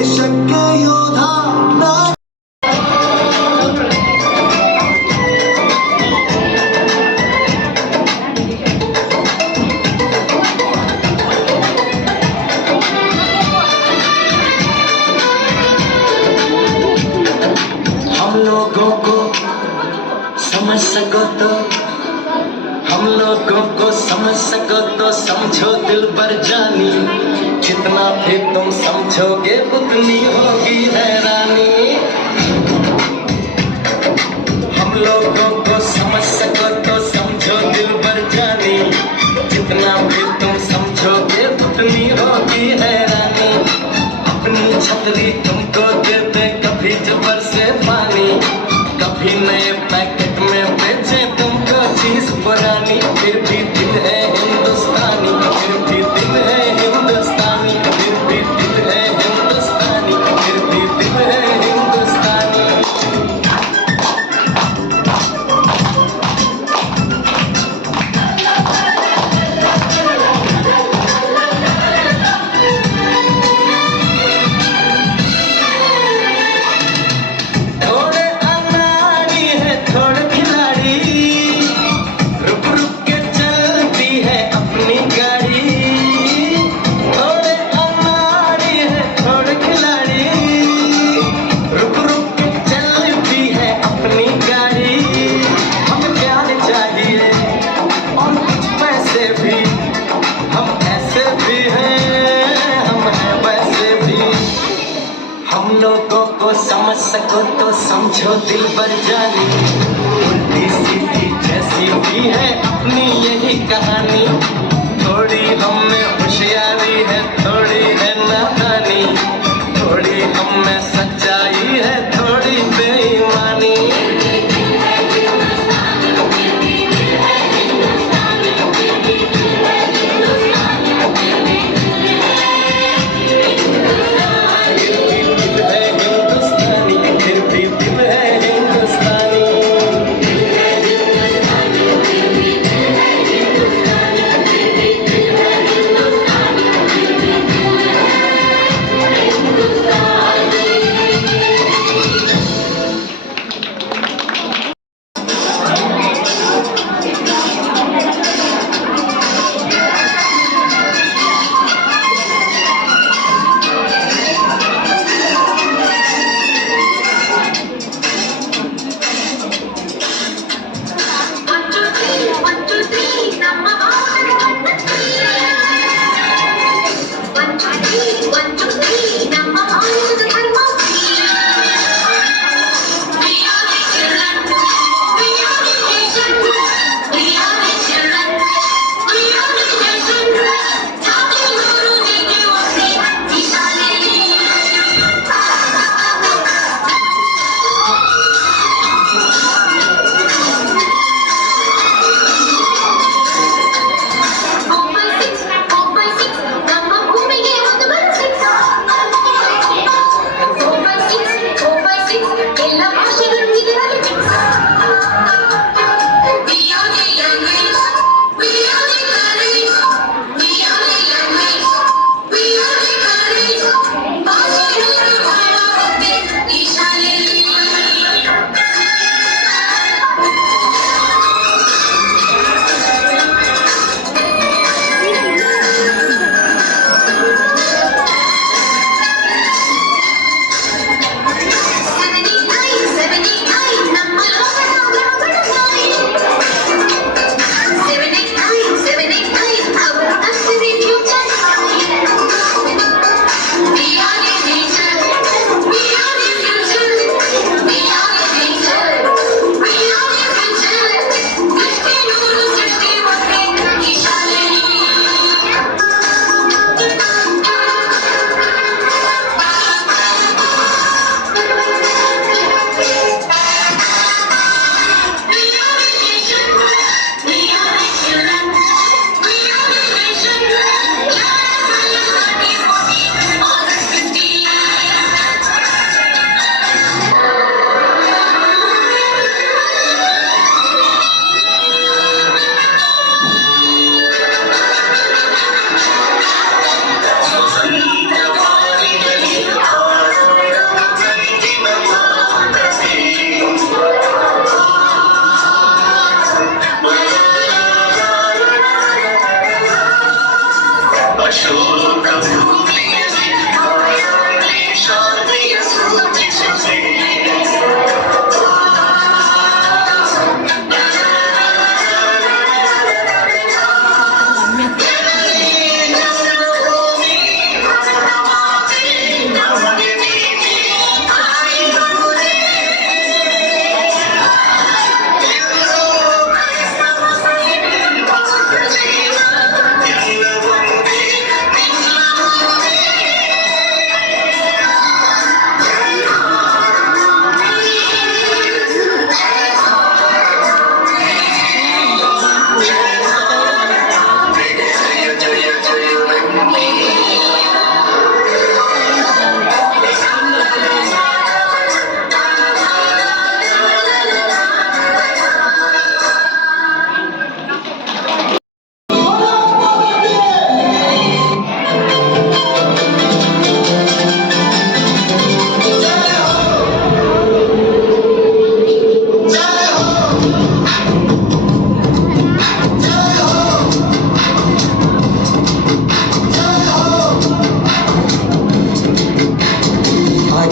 देश के योद्धा ना हम लोगों को समझ सको तो हम लोगों को समझ सको तो समझो दिल भर जानी, जितना भी तुम समझोगे उतनी होगी हैरानी। हम लोगों को समझ सको तो समझो दिल भर जानी, जितना भी तुम समझोगे उतनी होगी हैरानी। अपनी छतरी तुमको देते कभी जबर से पानी, कभी नए पैकेट में बेचे तुमको चीज पुरानी। फिर भी दिल है हिंदुस्तानी, फिर भी दिल है हिंदुस्तानी, फिर भी दिल है हिंदुस्तानी, फिर भी दिल है हिंदुस्तानी। थोड़े अनाड़ी है थोड़े खिलाड़ी, रुक रुक के चलती है अपनी गाड़ी। थोड़े अनाड़ी है थोड़े खिलाड़ी, रुक रुक के चलती है अपनी गाड़ी। हमें प्यार चाहिए और कुछ पैसे भी, हम ऐसे भी हैं हम हैं वैसे भी। हम लोगों को समझ सको तो समझो दिल भर जानी, उल्टी सीधी जैसी भी है अपनी यही कहानी। थोड़ी हम में होशियारी है थोड़ी है नादानी, थोड़ी हम में सच्चाई है थोड़ी बेईमानी। दिल है हिंदुस्तानी, फिर भी दिल है हिंदुस्तानी।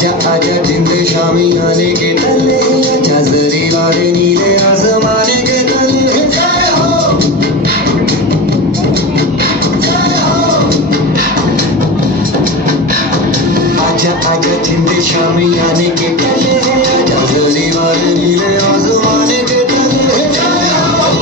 आजा आजा जिंद शामी आने के तले आजा जरी वाले नीले आसमाने के तले जय हो जय हो आजा आजा जिंद शामी आने के तले आजा जरी वाले नीले आसमाने के तले जय हो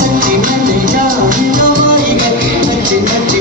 सच्ची मैंने जान गवाई है, सच्ची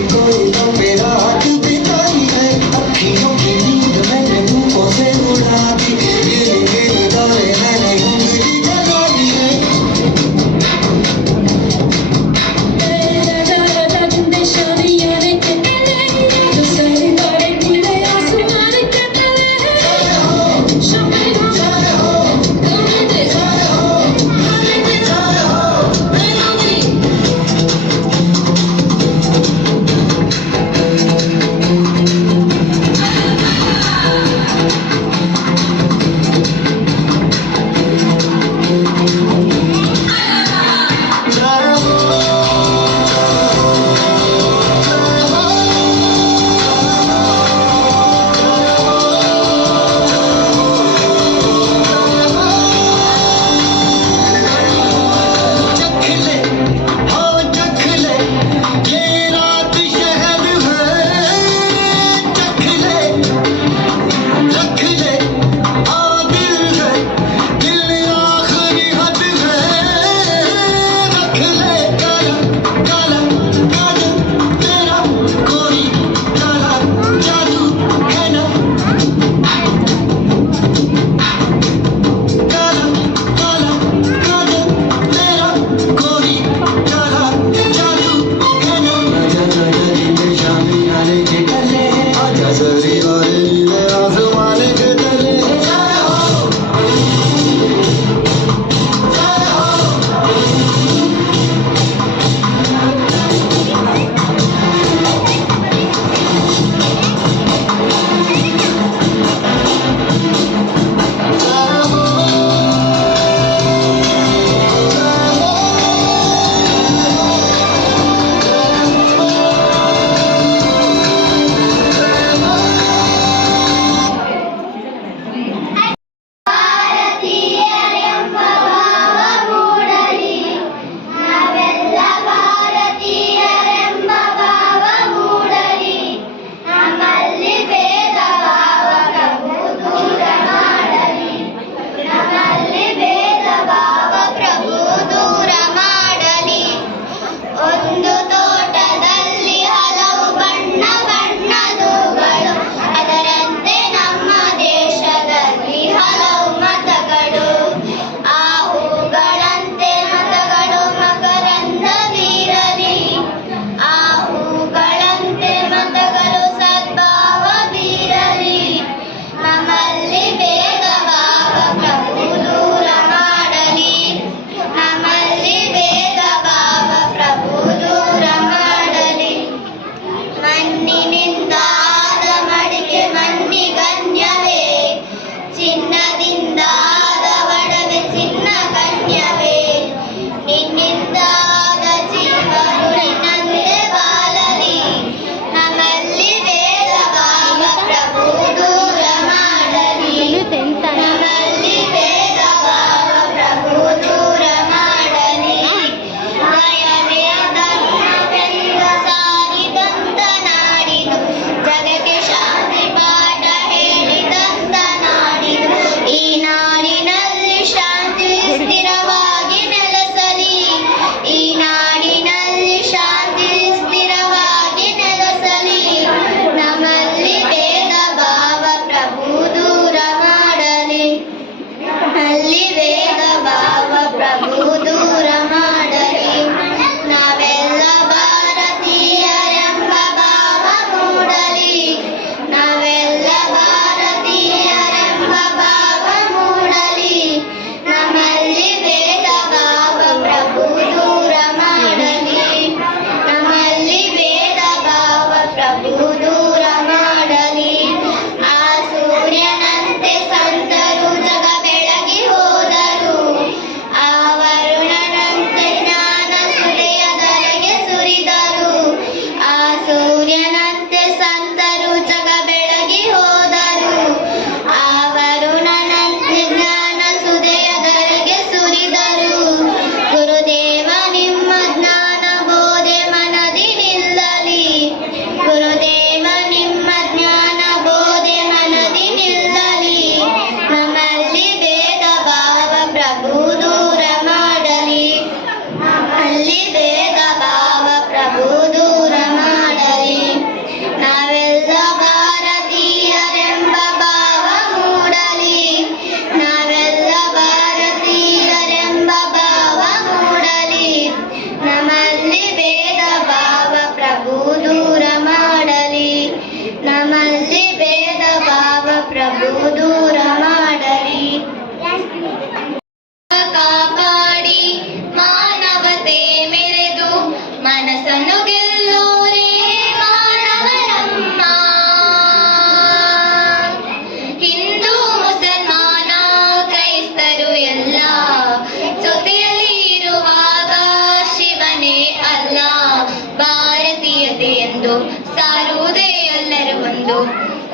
ಎಂದು ಸಾರುವುದೇ ಎಲ್ಲರೂ ಒಂದು.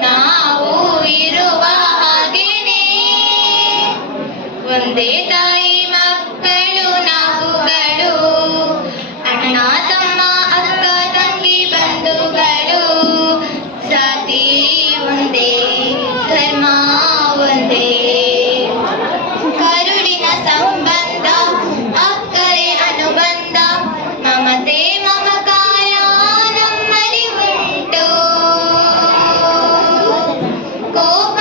ನಾವು ಇರುವ ಹಾಗೇನೆ ಒಂದೇ ತಾಯಿ ಮಕ್ಕಳು ನಾವುಗಳು, ಅಣ್ಣ ತಮ್ಮ ಅಕ್ಕ ತಂಗಿ ಬಂಧುಗಳು, ಜಾತಿ ಒಂದೇ ಧರ್ಮ ಒಂದೇ, ಕರುಳಿನ ಸಂಬಂಧ ಅಕ್ಕರೆ ಅನುಬಂಧ, ಮಮತೆ ಮಮಕಾರ ನಮ್ಮಲ್ಲಿ ಉಂಟು, ಕೋಪ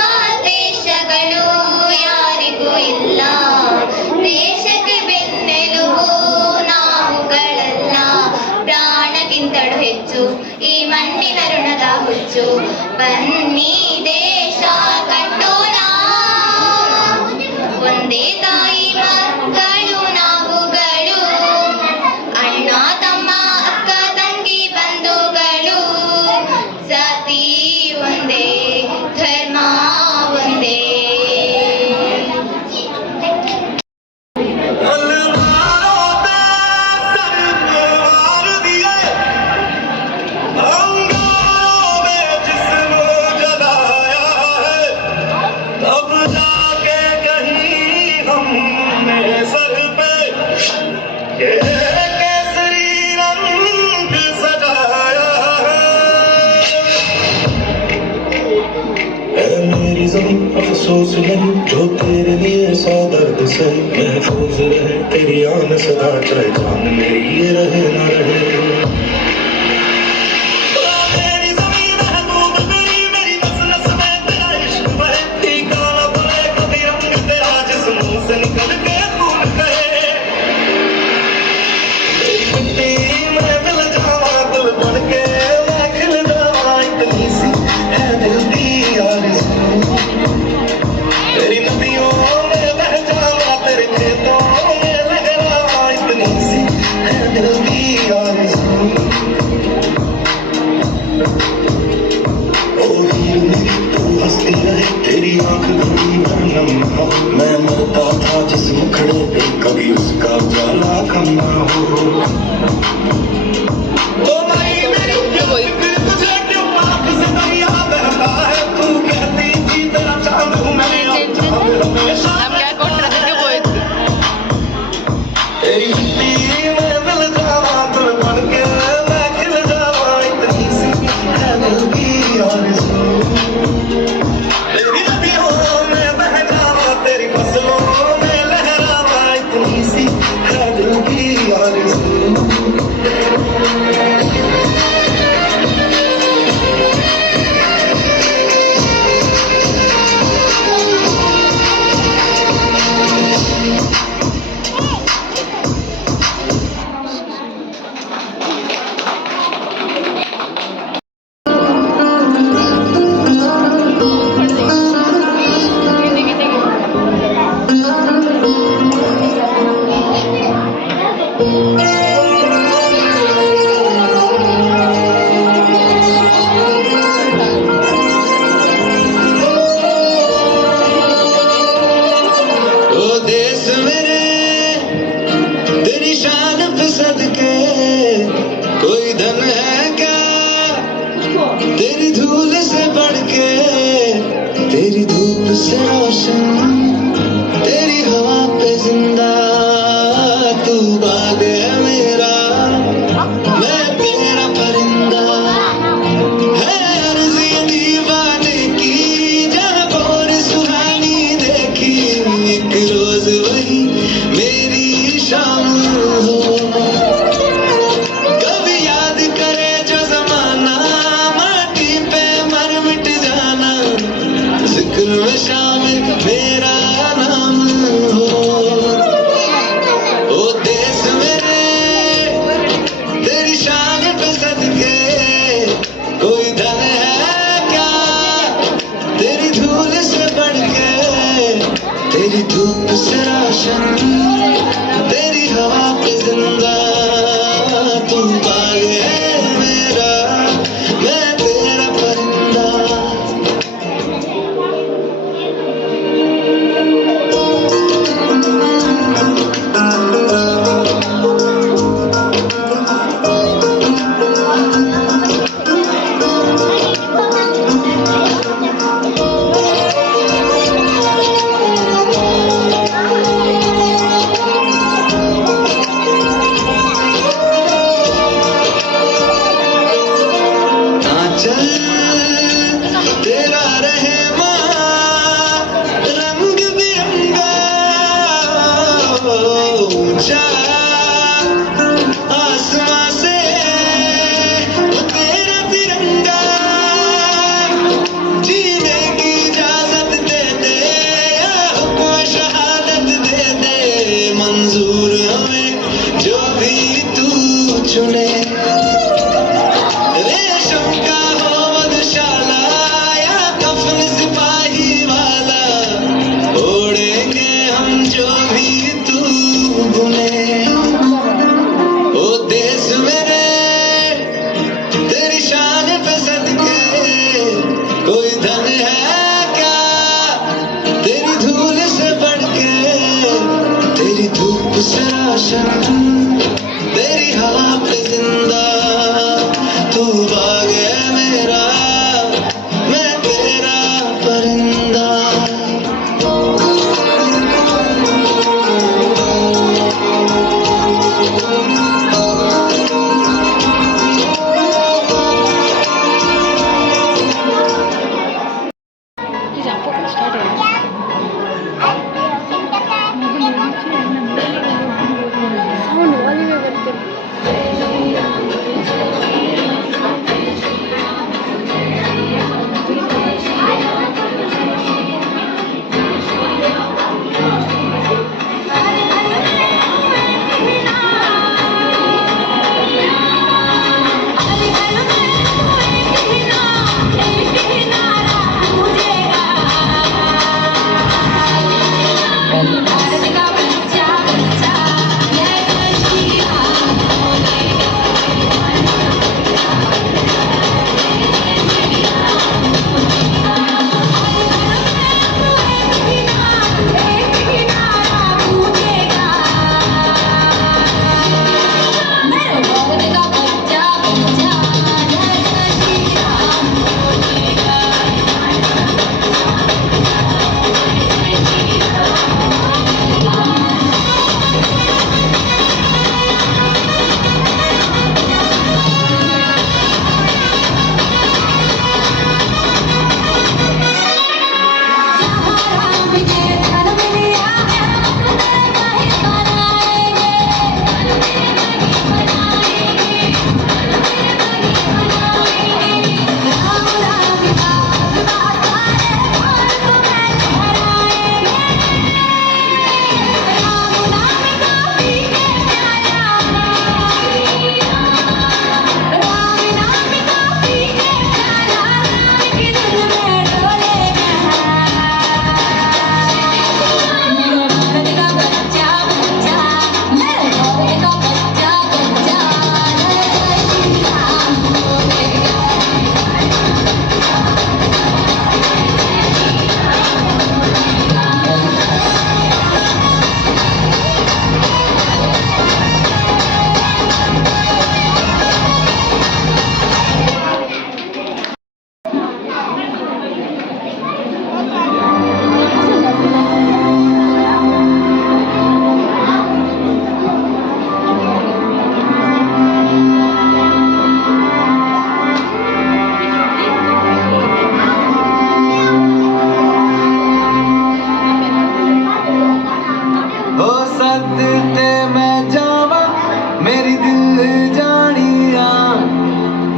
ದೇಶಗಳು ಯಾರಿಗೂ ಇಲ್ಲ, ದೇಶಕ್ಕೆ ಬೆನ್ನೆಲುಬು ನಾವುಗಳಲ್ಲ, ಪ್ರಾಣಕ್ಕಿಂತಲೂ ಹೆಚ್ಚು ಈ ಮಣ್ಣಿನ ಋಣದ ಹುಚ್ಚು, ಬನ್ನಿ ದೇಶ ಕಟ್ಟೋಣ, ಒಂದೇ ತಾಯಿ ಮಕ್ಕಳು ನಾವುಗಳು, ಅಣ್ಣ ತಮ್ಮ ಅಕ್ಕ ತಂಗಿ ಬಂಧುಗಳು, ಜಾತಿ ಒಂದೇ ಧರ್ಮ ಒಂದೇ. अफसोस नहीं जो तेरे लिए सौ दर्द से महफूज रहे, तेरी आन सदा चाहे जान मेरी ये रहे न रहे। मेरी ज़मीं महबूब तेरी, मेरी नस नस में तेरा इश्क बहे, फीका न पड़े कभी रंग तेरा जिस्मों से निकल के खून कहे। मिट्टी में मिल जावा दिल बन के मैं खिल जावा, इतनी सी है दिल की आरज़ू, तेरी नदियों में बह जावा, तेरे खेतों में लहरावा, इतनी सी है दिल की आरज़ू। ओ हीर मेरी तू हंसती रहे, तेरी आंख घड़ी भर नम हो, मैं मरता था जिस मुखड़े पे कभी उसका उजाला कम ना हो। ओ भाई मेरी फिक्र तुझे क्यों आंख से दरिया बहता है, तू कहती थी तेरा चांद हूँ मैं, तेरी मिट्टी में मिल जावा दिल बन के मैं खिल जावा, इतनी सी है दिल की आरज़ू। तेरी नदियों में बह जावा, तेरी फसलों में लहरावा, इतनी सी है दिल की आरज़ू। तेरी धूल से बढ़ के, तेरी धूप से रोशन, तेरी हवा पे जिंदा, तू बाग है मेरा, मैं तेरा परिंदा, है अर्ज़ ये दीवाने की, जहाँ बोर सुहानी देखी, एक रोज वही मेरी शाम हो। कभी याद करे जो ज़माना, माटी पे मर मिट जाना, जिक्र में शामिल मेरा नाम हो। ओ देश मेरे तेरी शान पे सदके, कोई धन है क्या तेरी धूल से बढ़ के, तेरी धूप से रोशन, तेरी हवा पे जिंदा, तू बाग है मेरा, मैं तेरा परिंदा। गुलशन तेरी हवा पे जिंदा तू बाग है मेरा मैं तेरा परिंदा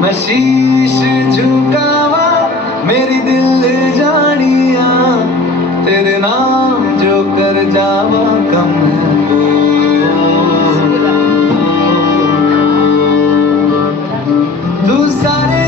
मैं शीश झुकावा मेरी दिल जानिया तेरे नाम जो कर जावा कम तू सारे